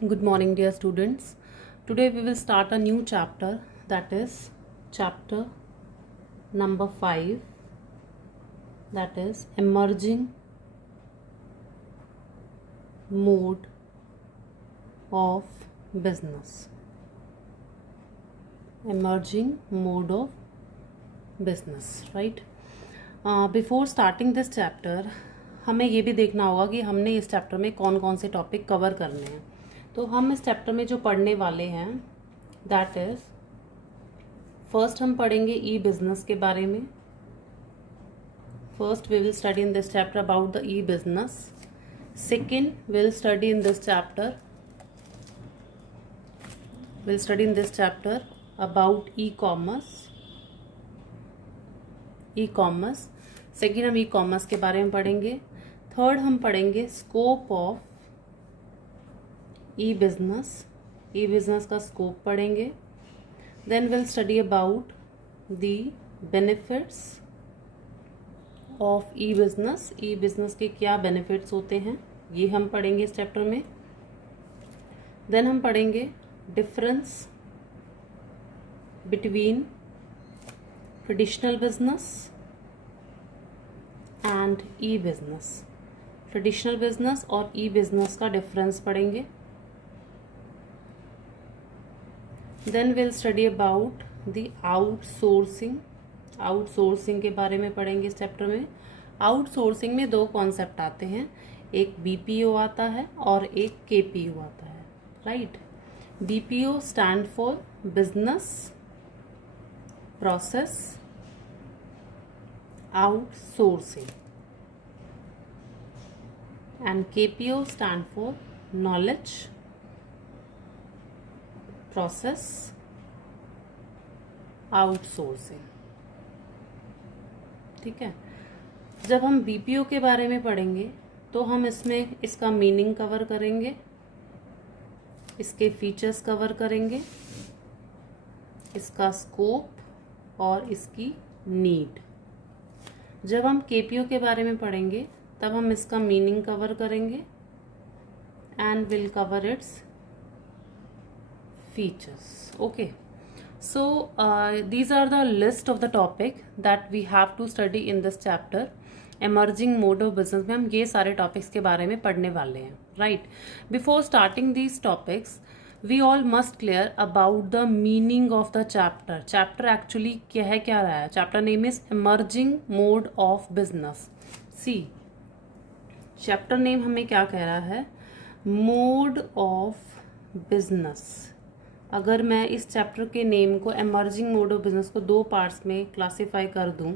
Good morning, dear students. Today we will start a new chapter, that is chapter number 5, that is emerging mode of business. Emerging mode of business, right? Before starting this chapter, हमें ये भी देखना होगा कि हमने इस chapter में कौन कौन से टॉपिक कवर करने हैं. तो हम इस चैप्टर में जो पढ़ने वाले हैं दैट इज फर्स्ट हम पढ़ेंगे ई बिजनेस के बारे में. First we will study in this chapter about the e business. Second will study in this chapter about e commerce. Second हम ई कॉमर्स के बारे में पढ़ेंगे. थर्ड हम पढ़ेंगे स्कोप ऑफ ई बिजनेस का स्कोप पढ़ेंगे. Then will study about the benefits of e business के क्या बेनिफिट्स होते हैं ये हम पढ़ेंगे इस चैप्टर में. देन हम पढ़ेंगे difference between traditional business and e business. Traditional business और ई बिजनेस का डिफरेंस पढ़ेंगे. Then will study about the outsourcing के बारे में पढ़ेंगे इस चैप्टर में. आउटसोर्सिंग में दो कॉन्सेप्ट आते हैं, एक बीपीओ आता है और एक केपीओ आता है, right. BPO stand for business process outsourcing and KPO stand for knowledge process outsourcing. ठीक है. जब हम बीपीओ के बारे में पढ़ेंगे तो हम इसमें इसका मीनिंग कवर करेंगे, इसके फीचर्स कवर करेंगे, इसका स्कोप और इसकी नीड. जब हम केपीओ के बारे में पढ़ेंगे तब हम इसका मीनिंग कवर करेंगे and will cover its features. Okay, so these are the list of the topic that we have to study in this chapter. Emerging mode of business में हम ये सारे टॉपिक्स के बारे में पढ़ने वाले हैं, right. Before starting these topics we all must clear about the meaning of the chapter actually क्या रहा है. chapter name is emerging mode of business. see, chapter name हमें क्या कह रहा है, mode of business. अगर मैं इस चैप्टर के नेम को emerging mode of business को दो पार्ट्स में क्लासीफाई कर दूं,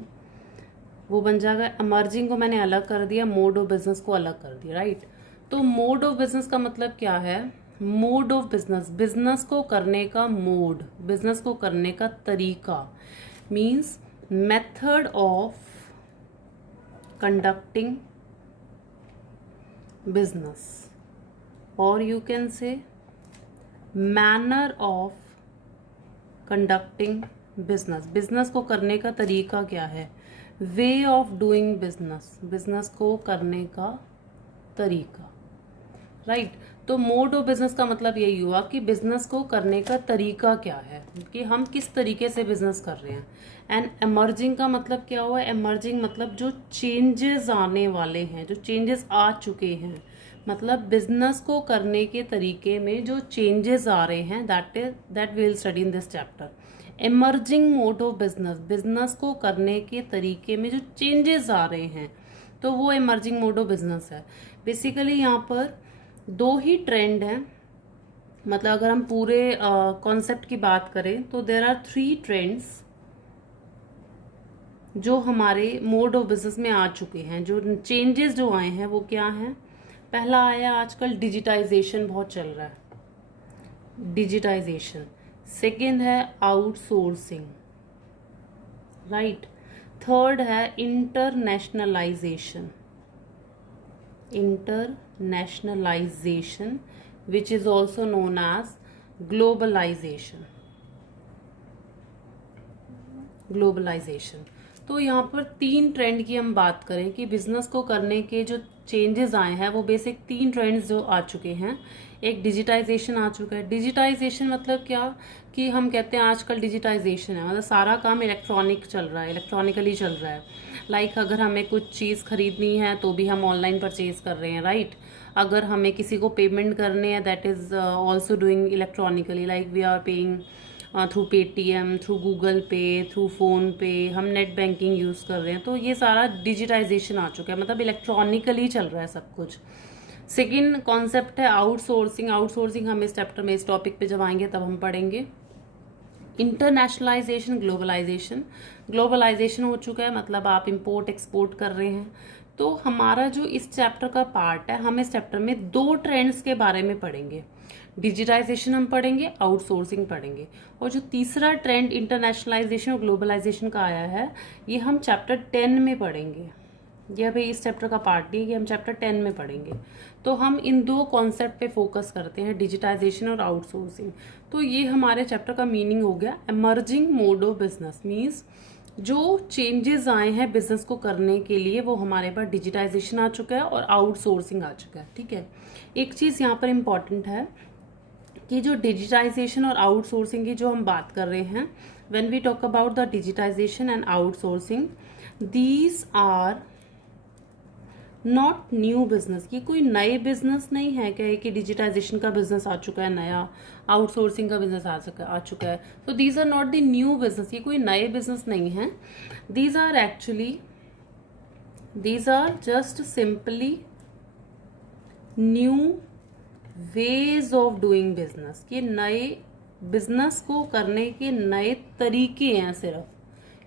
वो बन जाएगा, emerging को मैंने अलग कर दिया, mode of business को अलग कर दिया, राइट. तो mode of business का मतलब क्या है, मोड ऑफ बिजनेस को करने का मोड, बिजनेस को करने का तरीका, means method of conducting business, और you can say manner of conducting business. Business को करने का तरीका क्या है, वे ऑफ डूइंग बिजनेस को करने का तरीका, राइट. तो मोड ऑफ बिजनेस का मतलब यही हुआ कि बिजनेस को करने का तरीका क्या है, कि हम किस तरीके से बिजनेस कर रहे हैं. एंड एमर्जिंग का मतलब क्या हुआ, एमर्जिंग मतलब जो चेंजेस आने वाले हैं, जो चेंजेस आ चुके हैं, मतलब बिजनेस को करने के तरीके में जो चेंजेस आ रहे हैं, that we will study in this chapter. Emerging mode of business को करने के तरीके में जो चेंजेस आ रहे हैं, तो वो एमर्जिंग मोड ऑफ बिजनेस है. बेसिकली यहाँ पर दो ही ट्रेंड हैं, मतलब अगर हम पूरे कॉन्सेप्ट की बात करें तो देयर आर 3 ट्रेंड्स जो हमारे मोड ऑफ बिजनेस में आ चुके हैं. जो चेंजेस जो आए हैं वो क्या हैं, पहला आया आजकल डिजिटाइजेशन बहुत चल रहा है, डिजिटाइजेशन. सेकेंड है आउटसोर्सिंग, राइट. थर्ड है internationalization, which is also known as globalization. तो यहाँ पर 3 ट्रेंड की हम बात करें कि बिजनेस को करने के जो चेंजेस आए हैं वो बेसिक 3 ट्रेंड्स जो आ चुके हैं। एक डिजिटाइजेशन आ चुका है। डिजिटाइजेशन मतलब क्या कि हम कहते हैं आजकल डिजिटाइजेशन है, मतलब सारा काम इलेक्ट्रॉनिक चल रहा है, इलेक्ट्रॉनिकली चल रहा है। लाइक अगर हमें कुछ चीज़ खरीदनी है तो भी हम ऑनलाइन परचेज कर रहे हैं, राइट। अगर हमें किसी को पेमेंट करने हैं that is also doing electronically, like we are paying through Paytm, through Google pay, through PhonePe, हम नेट बैंकिंग यूज़ कर रहे हैं। तो ये सारा डिजिटाइजेशन आ चुका है, मतलब इलेक्ट्रॉनिकली चल रहा है सब कुछ। सेकेंड कॉन्सेप्ट है आउटसोर्सिंग। आउटसोर्सिंग हम इस चैप्टर में इस टॉपिक पे जब आएंगे तब हम पढ़ेंगे। Internationalisation, globalisation. ग्लोबलाइजेशन हो चुका है, मतलब आप इंपोर्ट एक्सपोर्ट कर रहे हैं। तो हमारा जो इस चैप्टर का पार्ट है, हम इस चैप्टर में 2 ट्रेंड्स के बारे में पढ़ेंगे। डिजिटाइजेशन हम पढ़ेंगे, आउटसोर्सिंग पढ़ेंगे। और जो तीसरा ट्रेंड इंटरनेशनलाइजेशन और ग्लोबलाइजेशन का आया है, ये हम चैप्टर 10 में पढ़ेंगे। यह भी इस चैप्टर का पार्ट नहीं है, ये हम चैप्टर 10 में पढ़ेंगे। तो हम इन 2 कॉन्सेप्ट पे फोकस करते हैं, डिजिटाइजेशन और आउटसोर्सिंग। तो ये हमारे चैप्टर का मीनिंग हो गया। Emerging mode of business means जो चेंजेस आए हैं बिजनेस को करने के लिए, वो हमारे पास डिजिटाइजेशन आ चुका है और आउटसोर्सिंग आ चुका है। ठीक है, एक चीज़ यहाँ पर इम्पॉर्टेंट है कि जो डिजिटाइजेशन और आउटसोर्सिंग की जो हम बात कर रहे हैं, when we talk about the digitization and outsourcing, these are not new business. ये कोई नए बिजनेस नहीं है क्या कि डिजिटाइजेशन का बिजनेस आ चुका है नया, आउटसोर्सिंग का बिजनेस आ चुका है। तो these are not the new business, ये कोई नए बिजनेस नहीं है। These are actually, these are just simply new ways of doing business. ये नए बिजनेस को करने के नए तरीके हैं सिर्फ,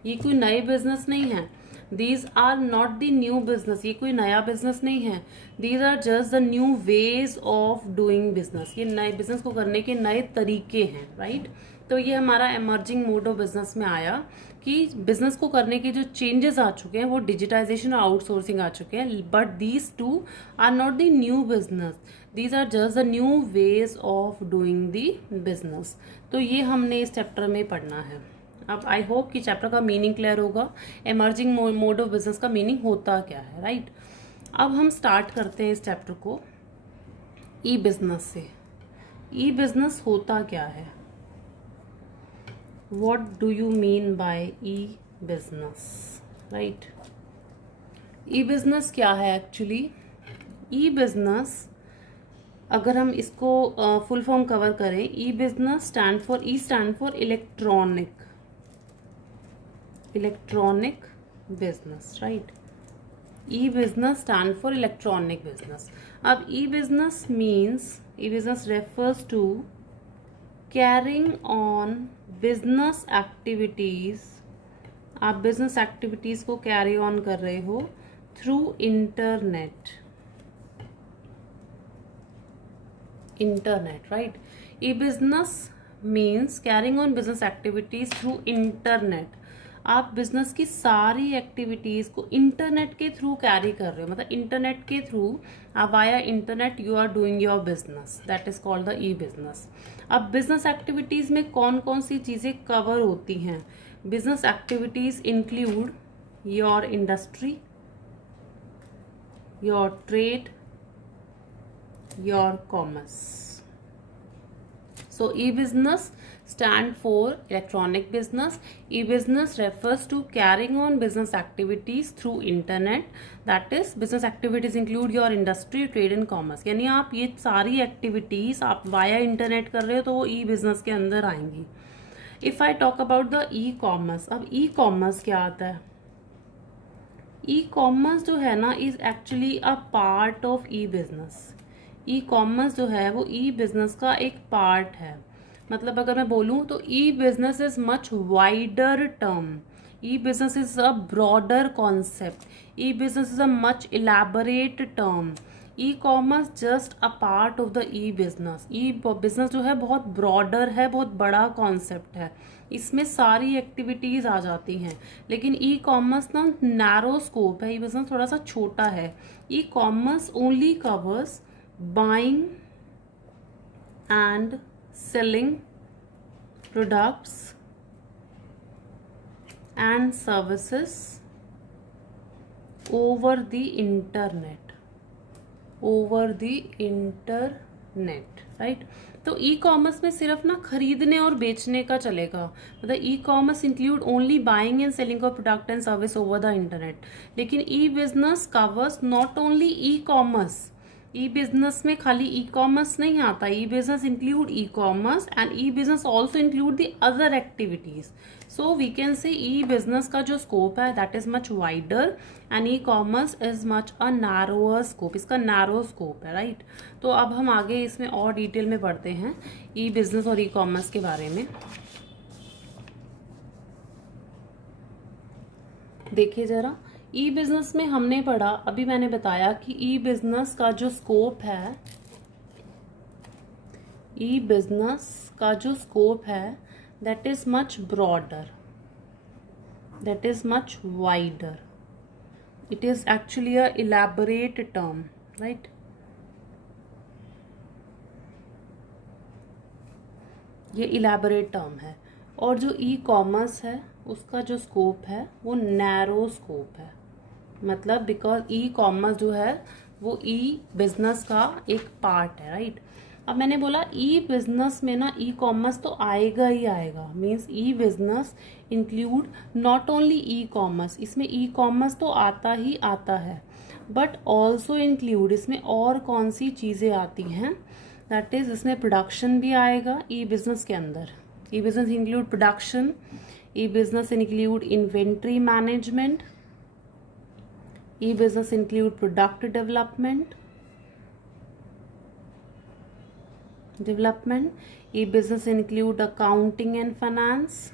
ये कोई नए बिजनेस नहीं है। These are not the new business, ये कोई नया बिजनेस नहीं है। These are just the new ways of doing business, ये नए बिजनेस को करने के नए तरीके हैं, राइट। तो ये हमारा एमर्जिंग मोड ऑफ बिजनेस में आया कि बिजनेस को करने के जो चेंजेस आ चुके हैं वो डिजिटाइजेशन और आउटसोर्सिंग आ चुके हैं। But these two are not the new business, these are just the new ways of doing the business. तो ये हमने इस चैप्टर में पढ़ना है। अब आई होप कि चैप्टर का मीनिंग क्लियर होगा, एमर्जिंग मोड ऑफ बिजनेस का मीनिंग होता क्या है, राइट। अब हम स्टार्ट करते हैं इस चैप्टर को ई बिजनेस से। ई बिजनेस होता क्या है, what do you mean by e-business, right? e-business क्या है एक्चुअली? e-business अगर हम इसको फुल फॉर्म कवर करें, e-business stand for electronic business, right. e-business stand for electronic business. अब e-business means, e-business refers to carrying on business activities, आप business activities को carry on कर रहे हो through internet, right. E business means carrying on business activities through internet. आप business की सारी activities को इंटरनेट के थ्रू कैरी कर रहे हो, मतलब इंटरनेट के थ्रू आप via internet you are doing your business, that is called the e business. अब बिजनेस एक्टिविटीज में कौन कौन सी चीजें कवर होती हैं? Business activities include your industry, your trade, your commerce. So e-business stand for electronic business. E-business refers to carrying on business activities through internet. That is, business activities include your industry, trade and commerce. यानी आप ये सारी activities आप via internet कर रहे हो तो वो e-business के अंदर आएंगी। If I talk about the e-commerce, अब e-commerce क्या आता है? E-commerce जो है ना is actually a part of e-business. E commerce जो है वो ई बिजनेस का एक पार्ट है। मतलब अगर मैं बोलूँ तो e business is much wider term, e business is a broader concept, e business is a much elaborate term. E commerce just a part of the e business. E business जो है बहुत broader है, बहुत बड़ा concept है, इसमें सारी activities आ जाती हैं। लेकिन ई कॉमर्स ना नैरो स्कोप है, ई बिजनेस थोड़ा सा छोटा है। E commerce only covers buying and selling products and services over the internet, over the internet, right. तो ई कॉमर्स में सिर्फ ना खरीदने और बेचने का चलेगा, मतलब e commerce include only buying and selling of product and service over the internet. लेकिन e business covers not only e commerce, e business में खाली ई कॉमर्स नहीं आता, e business include e commerce and e business also include the other activities. So we can say e business का जो scope है that is much wider and e commerce is much a narrower scope, इसका narrow scope है, right. तो अब हम आगे इसमें और डिटेल में पढ़ते हैं ई बिजनेस और ई कॉमर्स के बारे में। देखिए जरा, ई बिजनेस में हमने पढ़ा, अभी मैंने बताया कि ई बिजनेस का जो स्कोप है, ई बिजनेस का जो स्कोप है that is much broader, that is much wider, it is actually a elaborate term, right. ये इलैबोरेट टर्म है। और जो ई कॉमर्स है उसका जो स्कोप है वो नैरो स्कोप है, मतलब बिकॉज ई कॉमर्स जो है वो ई बिजनेस का एक पार्ट है, राइट। अब मैंने बोला ई बिजनेस में ना ई कॉमर्स तो आएगा ही आएगा, means E business include not only e commerce, इसमें ई कॉमर्स तो आता ही आता है, बट ऑल्सो इंक्लूड इसमें और कौन सी चीज़ें आती हैं, दैट इज इसमें प्रोडक्शन भी आएगा ई बिजनेस के अंदर। E business include production, e business include inventory management, e-business include product development, e-business include accounting and finance,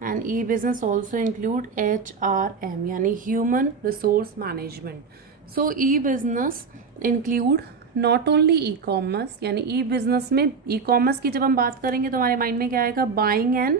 and e-business also include HRM यानी human resource management. So e-business include not only e commerce, यानी ई business में e commerce की जब हम बात करेंगे तो हमारे माइंड में क्या आएगा, buying and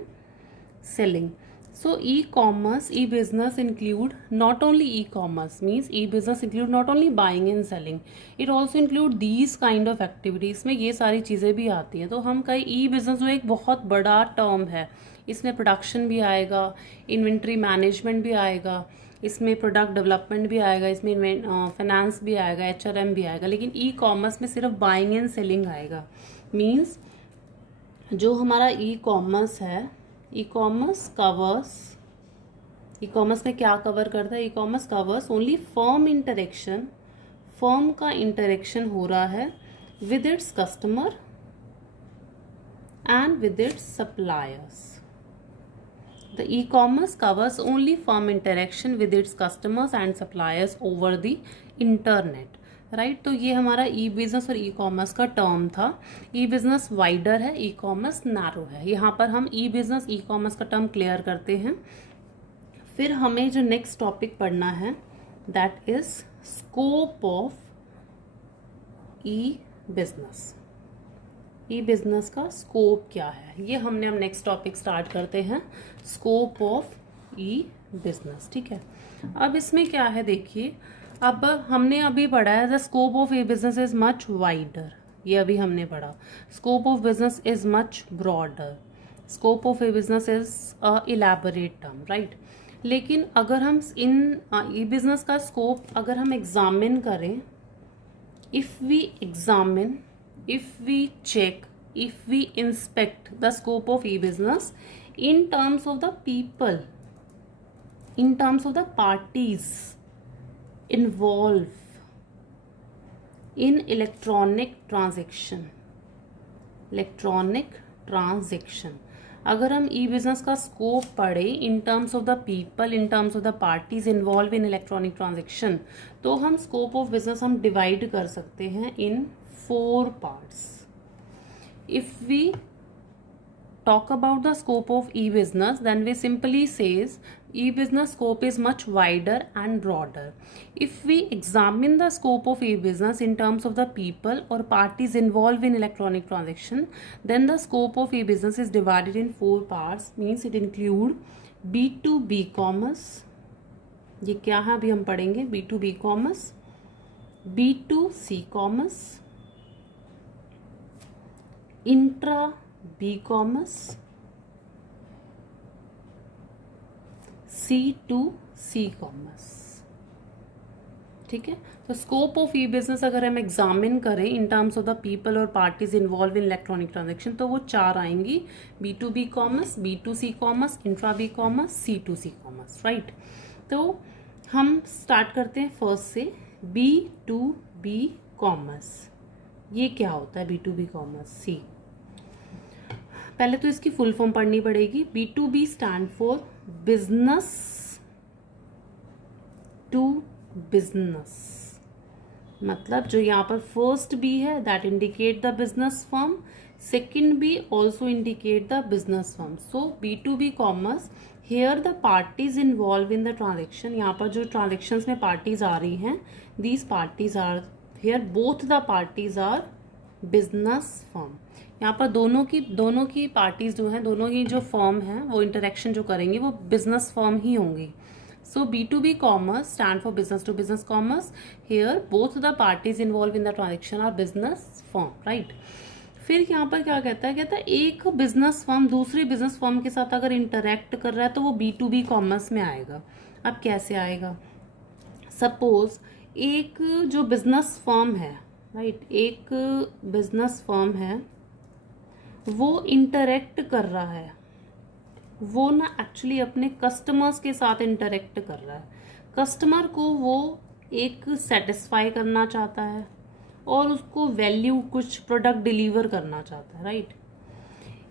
selling. So e-commerce, e-business include not only e-commerce, means e-business include not only buying and selling, it also include these kind of activities, में ये सारी चीज़ें भी आती हैं। तो हम कहीं e-business जो एक बहुत बड़ा टर्म है, इसमें प्रोडक्शन भी आएगा, इन्वेंट्री मैनेजमेंट भी आएगा, इसमें प्रोडक्ट डेवलपमेंट भी आएगा, इसमें फाइनेंस भी आएगा, HRM भी आएगा, लेकिन ई कॉमर्स में सिर्फ बाइंग एंड सेलिंग आएगा। मीन्स जो हमारा ई कॉमर्स है, ई कॉमर्स में क्या कवर करता है, e commerce covers only firm interaction, firm का इंटरेक्शन हो रहा है with its customer and with its suppliers. The e commerce covers only firm interaction with its customers and suppliers over the internet, right. तो ये हमारा ई business और e commerce का term था। ई बिजनेस वाइडर है, ई कॉमर्स नैरो है। यहाँ पर हम ई बिजनेस ई कॉमर्स का टर्म क्लियर करते हैं। फिर हमें जो नेक्स्ट टॉपिक पढ़ना है that is scope of e business. E business का स्कोप क्या है, ये हमने हम नेक्स्ट टॉपिक स्टार्ट करते हैं, स्कोप ऑफ ई बिजनेस, ठीक है। अब इसमें क्या है देखिए, अब हमने अभी पढ़ा है the scope of A business is much wider, ये अभी हमने पढ़ा। Scope of business is much broader, scope of A business is a elaborate term, right. लेकिन अगर हम इन ई बिजनेस का स्कोप अगर हम एग्जामिन करें, if we check, if we inspect the scope of e-business in terms of the people, in terms of the parties involved in electronic transaction, अगर हम ई business का स्कोप पढ़े इन terms of the people, in terms of the parties involve in electronic transaction, तो हम scope of business हम divide कर सकते हैं इन 4 parts. If we talk about the scope of e-business, then we simply says e-business scope is much wider and broader. If we examine the scope of e-business in terms of the people or parties involved in electronic transaction, then the scope of e-business is divided in 4 parts. Means it include B2B commerce. ये क्या है अभी हम पढ़ेंगे, B2B commerce, B2C commerce, intra B commerce, C2C commerce, ठीक है। तो scope of e business अगर हम एग्जामिन करें in terms of the people और parties involve in electronic transaction, तो वो 4 आएंगी, B2B commerce, B2C commerce, intra B commerce, C2C commerce, right. तो हम स्टार्ट करते हैं फर्स्ट से, B2B कॉमर्स। ये क्या होता है B2B कॉमर्स? सी, पहले तो इसकी फुल फॉर्म पढ़नी पड़ेगी। B2B stand for business to business, मतलब जो यहाँ पर फर्स्ट बी है that indicate the business firm, second B also indicate the business firm. So B2B commerce, here the parties involve in the transaction, यहाँ पर जो ट्रांजेक्शन्स में parties आ रही हैं, these parties are here, both the parties are business firm. यहाँ पर दोनों की पार्टीज जो हैं, दोनों ही जो फर्म हैं वो इंटरेक्शन जो करेंगे वो बिजनेस फर्म ही होंगी। So B2B commerce stand for business to business commerce. Here both the parties involved in the transaction are business firm, right? फिर यहाँ पर क्या कहता है एक बिजनेस फर्म दूसरी बिजनेस फर्म के साथ अगर इंटरेक्ट कर रहा है तो वो B2B कॉमर्स में आएगा। अब कैसे आएगा? सपोज एक जो बिजनेस फर्म है, राइट, एक बिजनेस फर्म है, वो इंटरेक्ट कर रहा है, वो ना एक्चुअली अपने कस्टमर्स के साथ इंटरेक्ट कर रहा है। कस्टमर को वो एक सेटिस्फाई करना चाहता है और उसको वैल्यू कुछ प्रोडक्ट डिलीवर करना चाहता है, right.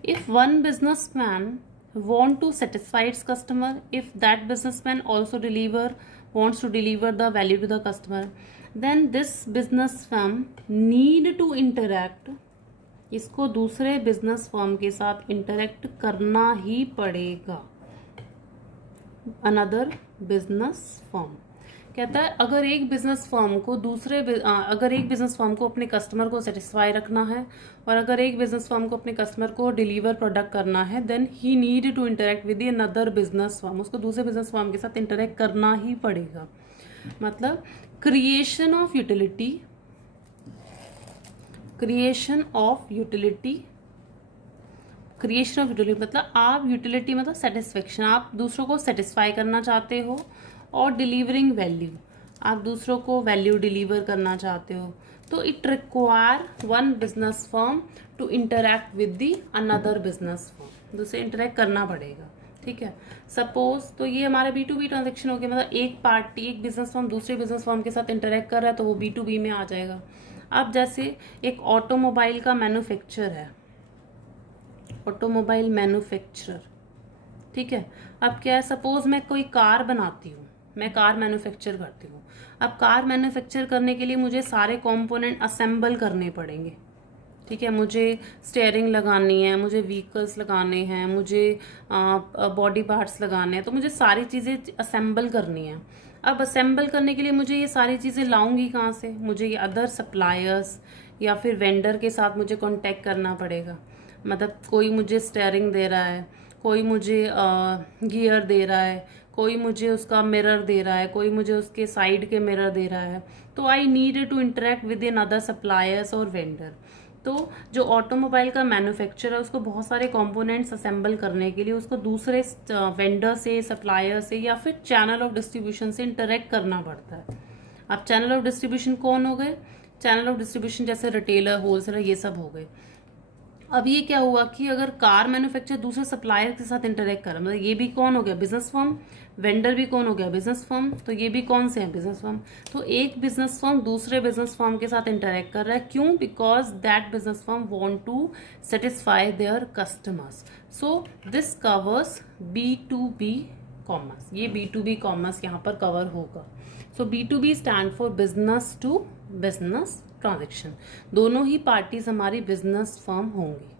If one businessman want to satisfy its customer, if that businessman also wants to deliver the value to the customer, then this business firm need to interact, इसको दूसरे business firm के साथ interact करना ही पड़ेगा। Another business firm कहता है अगर एक बिजनेस फर्म को अपने कस्टमर को सेटिस्फाई रखना है और अगर एक बिजनेस फर्म को अपने कस्टमर को डिलीवर प्रोडक्ट करना है, then he need to interact with another business firm, उसको दूसरे बिजनेस फर्म के साथ इंटरेक्ट करना ही पड़ेगा। मतलब क्रिएशन ऑफ यूटिलिटी मतलब आप यूटिलिटी मतलब सेटिस्फेक्शन, आप दूसरों को सेटिस्फाई करना चाहते हो, और डिलीवरिंग वैल्यू, आप दूसरों को वैल्यू डिलीवर करना चाहते हो। तो it require one business firm to interact with the another business firm, दूसरे इंटरैक्ट करना पड़ेगा, ठीक है। सपोज तो ये हमारा B2B ट्रांजेक्शन हो गया, मतलब एक बिजनेस फर्म दूसरे बिजनेस फर्म के साथ इंटरैक्ट कर रहा है तो वो B2B में आ जाएगा। अब जैसे एक ऑटोमोबाइल का मैन्युफैक्चरर है, ऑटोमोबाइल मैन्युफैक्चरर, ठीक है। अब क्या है, सपोज मैं कोई कार बनाती हूँ, मैं कार मैन्युफैक्चर करती हूँ। अब कार मैन्युफैक्चर करने के लिए मुझे सारे कंपोनेंट असेंबल करने पड़ेंगे, ठीक है। मुझे स्टीयरिंग लगानी है, मुझे व्हीकल्स लगाने हैं, मुझे बॉडी पार्ट्स लगाने हैं, तो मुझे सारी चीज़ें असेंबल करनी है। अब असेंबल करने के लिए मुझे ये सारी चीज़ें लाऊंगी कहाँ से? मुझे ये अदर सप्लायर्स या फिर वेंडर के साथ मुझे कांटेक्ट करना पड़ेगा। मतलब कोई मुझे स्टीयरिंग दे रहा है, कोई मुझे गियर दे रहा है, कोई मुझे उसका मिरर दे रहा है, कोई मुझे उसके साइड के मिरर दे रहा है, तो I need to interact with in other suppliers और वेंडर। तो जो ऑटोमोबाइल का मैन्युफैक्चरर है उसको बहुत सारे कंपोनेंट्स असेंबल करने के लिए उसको दूसरे वेंडर से, सप्लायर से या फिर चैनल ऑफ डिस्ट्रीब्यूशन से इंटरेक्ट करना पड़ता है। अब चैनल ऑफ डिस्ट्रीब्यूशन कौन हो गए? चैनल ऑफ डिस्ट्रीब्यूशन जैसे रिटेलर, होलसेलर, ये सब हो गए। अब ये क्या हुआ कि अगर कार मैन्युफैक्चर दूसरे सप्लायर के साथ इंटरेक्ट कर, मतलब ये भी कौन हो गया? Business firm. वेंडर भी कौन हो गया? Business firm. तो ये भी कौन से हैं? Business firm. तो एक बिजनेस फर्म दूसरे बिजनेस फर्म के साथ इंटरेक्ट कर रहा है, क्यों? Because that business firm want to satisfy their customers. So this covers B2B commerce. ये B2B कॉमर्स यहाँ पर कवर होगा। So B2B stand for business to business transaction. दोनों ही पार्टीज हमारी बिजनेस फर्म होंगी।